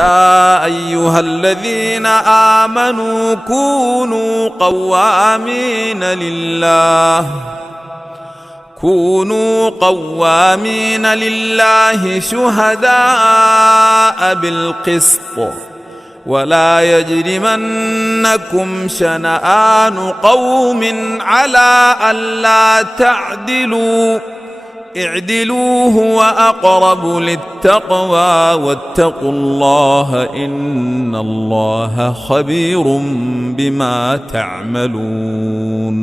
يا أيها الذين آمنوا كونوا قوامين لله شهداء بالقسط ولا يجرمنكم شنآن قوم على ألا تعدلوا اعدلوا هو أقرب للتقوى واتقوا الله إن الله خبير بما تعملون۔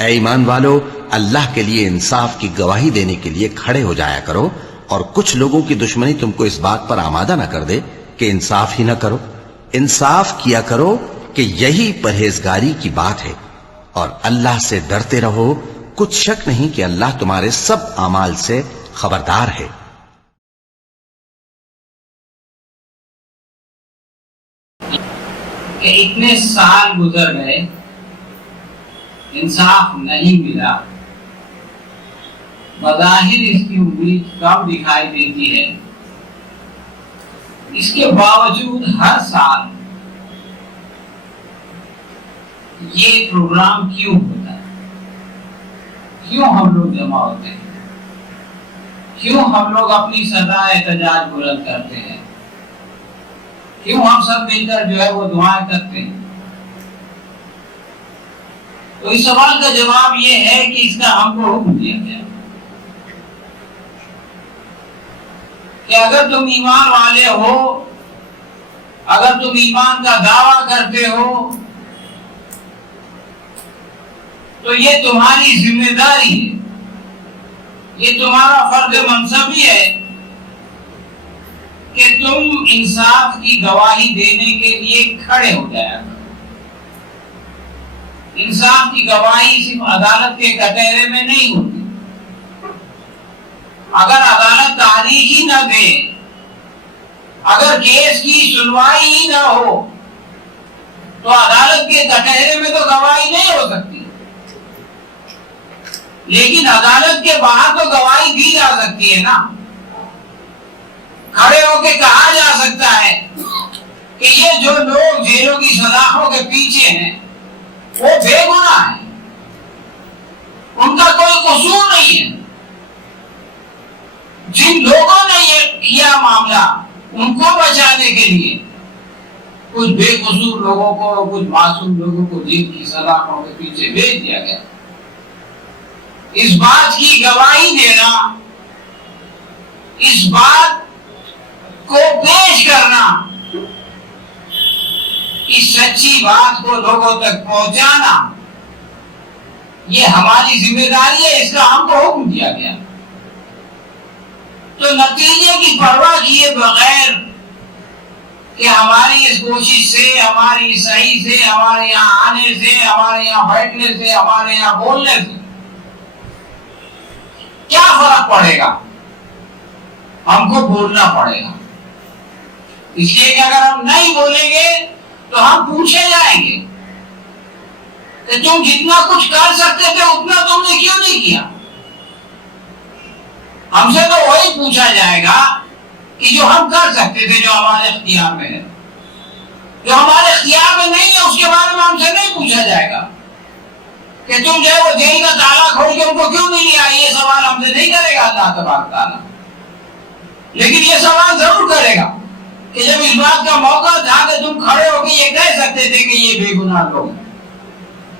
اے ایمان والو، اللہ کے لیے انصاف کی گواہی دینے کے لیے کھڑے ہو جایا کرو، اور کچھ لوگوں کی دشمنی تم کو اس بات پر آمادہ نہ کر دے کہ انصاف ہی نہ کرو۔ انصاف کیا کرو کہ یہی پرہیزگاری کی بات ہے، اور اللہ سے ڈرتے رہو، کچھ شک نہیں کہ اللہ تمہارے سب اعمال سے خبردار ہے۔ کہ اتنے سال گزر گئے، انصاف نہیں ملا، بظاہر اس کی امید کم دکھائی دیتی ہے، اس کے باوجود ہر سال یہ پروگرام کیوں ہوتا ہے؟ کیوں ہم لوگ جمع ہوتے ہیں؟ کیوں ہم لوگ اپنی صدا احتجاج بلند کرتے ہیں؟ کیوں ہم سب مل کر جو ہے وہ دعائیں کرتے ہیں؟ تو اس سوال کا جواب یہ ہے کہ اس کا ہم کو حکم دیا گیا کہ اگر تم ایمان والے ہو، اگر تم ایمان کا دعویٰ کرتے ہو، تو یہ تمہاری ذمہ داری ہے، یہ تمہارا فرض منصبی ہے کہ تم انصاف کی گواہی دینے کے لیے کھڑے ہو جایا کرو۔ انصاف کی گواہی صرف عدالت کے کٹہرے میں نہیں ہوتی۔ اگر عدالت تاریخ ہی نہ دے، اگر کیس کی سنوائی ہی نہ ہو، تو عدالت کے کٹہرے میں تو گواہی نہیں ہو سکتی، لیکن عدالت کے باہر تو گواہی دی جا سکتی ہے نا۔ کھڑے ہو کے کہا جا سکتا ہے کہ یہ جو لوگ جیلوں کی سلاخوں کے پیچھے ہیں وہ بے گناہ ہیں، ان کا کوئی قصور نہیں ہے۔ جن لوگوں نے یہ کیا معاملہ، ان کو بچانے کے لیے کچھ بے قصور لوگوں کو، کچھ معصوم لوگوں کو جیل کی سلاخوں کے پیچھے بھیج دیا گیا۔ اس بات کی گواہی دینا، اس بات کو پیش کرنا، اس سچی بات کو لوگوں تک پہنچانا، یہ ہماری ذمہ داری ہے، اس کا ہم کو حکم دیا گیا۔ تو نتیجے کی پرواہ کیے بغیر کہ ہماری اس کوشش سے، ہماری صحیح سے، ہمارے یہاں آنے سے، ہمارے یہاں بیٹھنے سے، ہمارے یہاں بولنے سے کیا فرق پڑے گا؟ ہم کو بولنا پڑے گا، اس لیے کہ اگر ہم نہیں بولیں گے تو ہم پوچھے جائیں گے کہ تم جتنا کچھ کر سکتے تھے اتنا تم نے کیوں نہیں کیا؟ ہم سے تو وہی پوچھا جائے گا کہ جو ہم کر سکتے تھے، جو ہمارے اختیار میں ہے۔ جو ہمارے اختیار میں نہیں ہے اس کے بارے میں ہم سے نہیں پوچھا جائے گا کہ تم جو ہے وہ جیل کا تالا کھول کے ان کو کیوں نہیں لیا۔ یہ سوال ہم سے نہیں کرے گا اللہ تبارک تعالیٰ، لیکن یہ سوال ضرور کرے گا کہ جب اس بات کا موقع تھا کہ تم کھڑے ہو کے یہ کہہ سکتے تھے کہ یہ بے گناہ لوگ ہیں،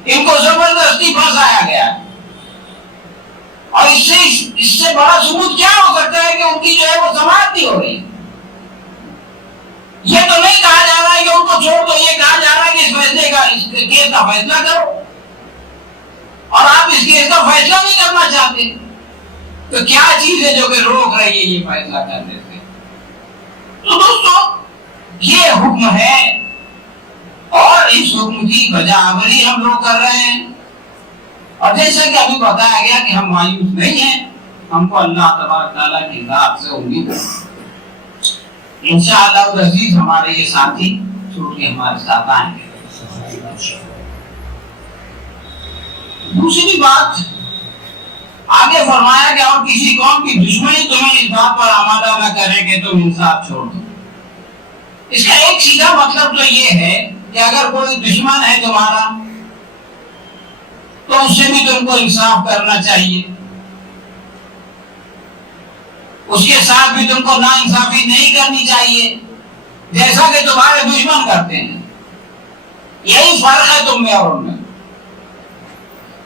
ان کو زبردستی پھنسایا گیا ہے، اور اس سے بڑا ثبوت کیا ہو سکتا ہے کہ ان کی جو ہے وہ سماعت نہیں ہو رہی ہے۔ یہ تو نہیں کہا جا رہا ہے کہ ان کو چھوڑ دو، یہ کہا جا رہا ہے کہ اس فیصلے کا، اس کیس کا فیصلہ کرو، اور آپ اس کیس کا فیصلہ نہیں کرنا چاہتے، تو کیا چیز ہے جو کہ روک رہی ہے یہ فیصلہ کرنے سے؟ تو دوستو، یہ حکم ہے، اور اس حکم کی بجاوری ہم لوگ کر رہے ہیں، اور جیسا کہ ابھی بتایا گیا کہ ہم مایوس نہیں ہیں، ہم کو اللہ تبارک تعالیٰ کی ذات سے امید ہے۔ انشاءاللہ العزیز ہمارے یہ ساتھی چھوٹ کے ہمارے ساتھ آئیں گے۔ دوسری بات آگے فرمایا کہ اور کسی قوم کی دشمنی تمہیں اس بات پر آمادہ نہ کرے کہ تم انصاف چھوڑ دو۔ اس کا ایک سیدھا مطلب تو یہ ہے کہ اگر کوئی دشمن ہے تمہارا تو اس سے بھی تم کو انصاف کرنا چاہیے، اس کے ساتھ بھی تم کو نا انصافی نہیں کرنی چاہیے جیسا کہ تمہارے دشمن کرتے ہیں۔ یہی فرق ہے تم میں اور ان میں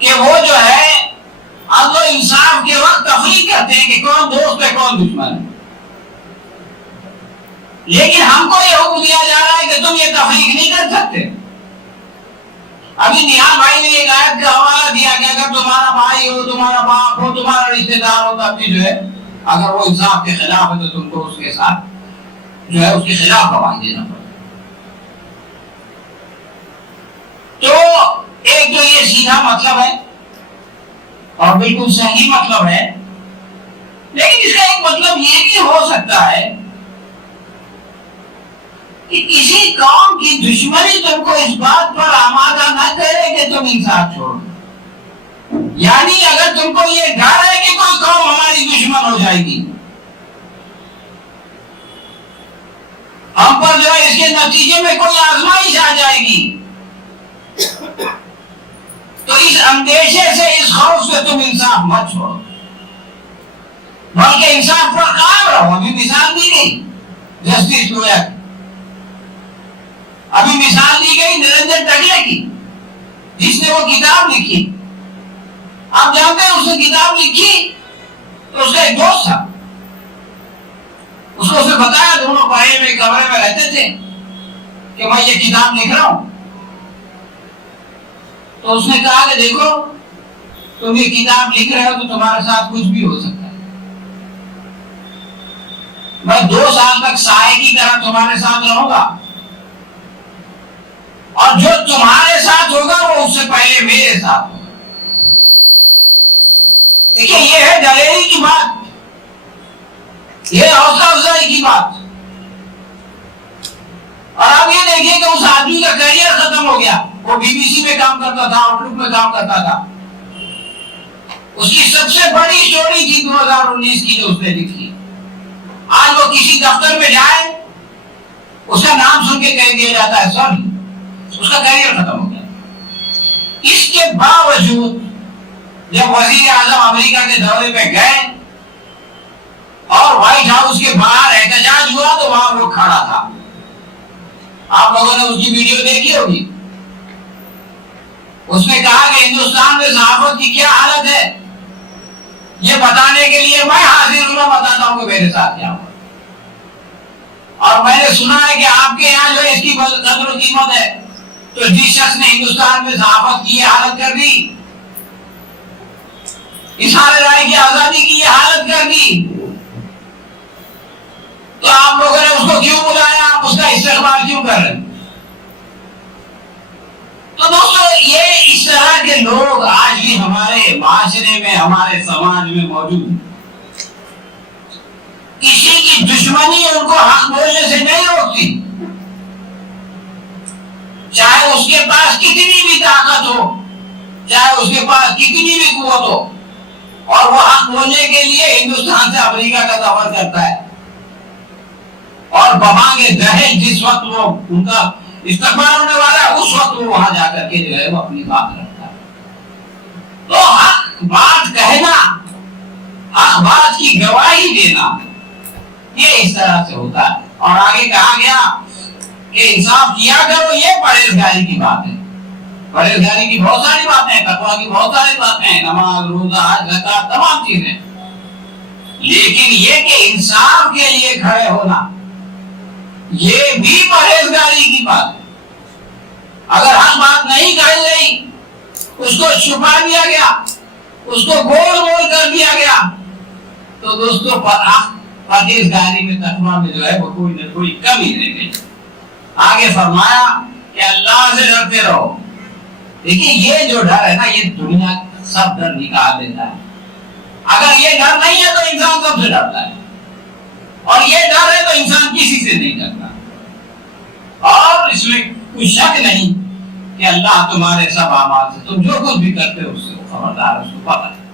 کہ وہ جو ہے عدل و انصاف کے وقت تفریق کرتے ہیں کہ کون دوست ہے کون دشمن ہے، لیکن ہم کو یہ حکم دیا جا رہا ہے کہ تم یہ تفریق نہیں کر سکتے۔ ابھی نیہال بھائی نے ایک آیت کا حوالہ دیا کہ اگر تمہارا بھائی ہو، تمہارا باپ ہو، تمہارا رشتہ دار ہو، تب بھی جو ہے اگر وہ انصاف کے خلاف ہے تو تم کو اس کے ساتھ جو ہے اس کے خلاف گواہی دینا پڑے۔ تو ایک تو یہ سیدھا مطلب ہے اور بالکل صحیح مطلب ہے، لیکن اس کا ایک مطلب یہ بھی ہو سکتا ہے کہ کسی قوم کی دشمنی تم کو اس بات پر آمادہ نہ کرے کہ تم انصاف چھوڑو۔ یعنی اگر تم کو یہ ڈر ہے کہ کوئی قوم ہماری دشمن ہو جائے گی، ہم پر جو ہے اس کے نتیجے میں کوئی آزمائش آ جائے گی، تو اس اندیشے سے، اس خوف سے تم انصاف مت چھوڑو، بلکہ انصاف پر قائم رہو۔ ابھی مثال دی گئی جسٹس لویا کی، ابھی مثال دی گئی نرنجن ٹگلے کی جس نے وہ کتاب لکھی۔ آپ جانتے ہیں اس نے کتاب لکھی تو اس کا ایک دوست تھا، اس کو اسے بتایا، دونوں بھائی میں کمرے میں رہتے تھے کہ میں یہ کتاب لکھ رہا ہوں۔ تو اس نے کہا کہ دیکھو تم یہ کتاب لکھ رہے ہو تو تمہارے ساتھ کچھ بھی ہو سکتا ہے، میں 2 سال تک سائے کی طرح تمہارے ساتھ رہوں گا، اور جو تمہارے ساتھ ہوگا وہ اس سے پہلے میرے ساتھ ہوگا۔ دیکھیے یہ ہے دلیری کی بات، یہ حوصلہ افزائی کی بات۔ اور اب یہ دیکھیے کہ اس آدمی کا کیریئر ختم ہو گیا، وہ بی بی سی میں کام کرتا تھا، آؤٹ لک میں کام کرتا تھا، اس کی سب سے بڑی اسٹوری تھی 2019 کی جو اس نے لکھی۔ آج وہ کسی دفتر میں جائے اس کا نام سن کے کہہ دیا جاتا ہے سر، اس کا کیریئر ختم ہو گیا۔ اس کے باوجود جب وزیر اعظم امریکہ کے دورے پہ گئے اور وائٹ ہاؤس کے باہر احتجاج ہوا تو وہاں وہ کھڑا تھا۔ آپ لوگوں نے اس کی ویڈیو دیکھی ہوگی۔ اس نے کہا کہ ہندوستان میں صحافت کی کیا حالت ہے یہ بتانے کے لیے میں حاضر ہوں، میں بتاتا ہوں کہ میرے ساتھ کیا ہوا، اور میں نے سنا ہے کہ آپ کے یہاں جو اس کی قدر و قیمت ہے، تو جس شخص نے ہندوستان میں صحافت کی یہ حالت کر دی، اظہار رائے کی آزادی کی یہ حالت کر دی، تو آپ لوگوں نے اس کو کیوں بلایا، آپ اس کا استقبال کیوں کر رہے ہیں؟ تو دوستو یہ اس طرح کے لوگ آج بھی ہمارے معاشرے میں، ہمارے سماج میں موجود ہیں۔ کسی کی دشمنی ان کو حق بولنے سے نہیں روکتی، چاہے اس کے پاس کتنی بھی طاقت ہو، چاہے اس کے پاس کتنی بھی قوت ہو، اور وہ حق بولنے کے لیے ہندوستان سے امریکہ کا سفر کرتا ہے، اور بمانگے دہیج جس وقت وہ ان کا استقبال ہونے والا ہے اس وقت وہ وہاں جا کر کے جو ہے وہ اپنی بات رکھتا ہے۔ تو حق بات کہنا، حق بات کی گواہی دینا، یہ اس طرح سے ہوتا ہے۔ اور آگے کہا گیا کہ انصاف کیا کرو، یہ پرہیزگاری کی بات ہے۔ پرہیزگاری کی بہت ساری باتیں ہیں، تقویٰ کی بہت ساری باتیں ہیں، نماز، روزہ، حج، زکات، تمام چیزیں، لیکن یہ کہ انصاف کے لیے کھڑے ہونا یہ بھی پرہیزگاری کی بات ہے۔ اگر حق بات نہیں کہی گئی، اس کو چھپا دیا گیا، اس کو گول گول کر دیا گیا، تو دوستو پرہیزگاری میں، تقویٰ میں جو ہے وہ کوئی نہ کوئی کمی رہ گئی۔ آگے فرمایا کہ اللہ سے ڈرتے رہو۔ دیکھیے یہ جو ڈر ہے نا، یہ دنیا سب ڈر نکال دیتا ہے۔ اگر یہ ڈر نہیں ہے تو انسان سب سے ڈرتا ہے، اور یہ ڈر ہے تو انسان کسی سے نہیں ڈرتا، اور اس میں کوئی شک نہیں کہ اللہ تمہارے سب اعمال سے، تم جو کچھ بھی کرتے ہو اس سے خبردار ہے، اس کو پتہ ہے۔